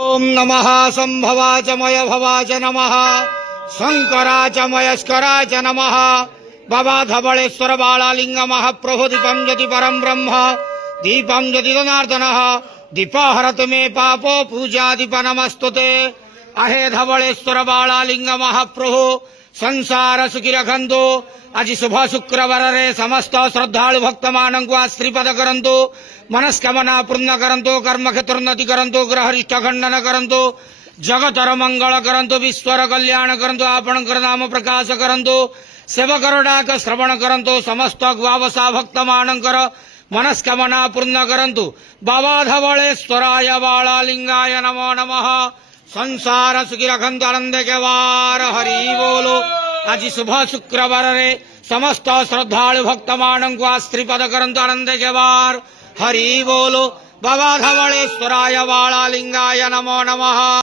ओम नमः संभवाच मय भवाच नमः शंकराच मयस्कराच नमः बाबा धवलेश्वर बालालिंग महाप्रभु दीपं ज्योति परम ब्रह्म दीपं ज्योति जनार्दनः दीपहरतु मे पापो पूजा दीप नमस्तुते अहे धवलेश्वर बालालिंग महाप्रभु संसार सुखी रखंतु आज शुभ शुक्रवार रे समस्त श्रद्धालु भक्त मान को आश्रीपद करंतु मनस्कामना पूर्ण करंतु कर्म क्षेत्रोन्नति करंतु ग्रहरिष्ठ खंडन करंतु जगतर मंगल करंतु विश्वर कल्याण करंतु आपणकर नाम प्रकाश करंतु सेवकर डाक श्रवण करंतु समस्त ग्वावसा भक्त मानकर मनस्कामना पूर्ण करंतु बाबा धवलेश्वराय बालालिंगाय नमो नमः संसार सुखी रखंतु आनंद के वार हरि बोलो आज शुभ शुक्रवार रे समस्त श्रद्धालु भक्त मान को आश्रीपद करंतु आनंद के वार हरि बोलो बाबा धवलेश्वराय बालालिंगाय नमो नमः।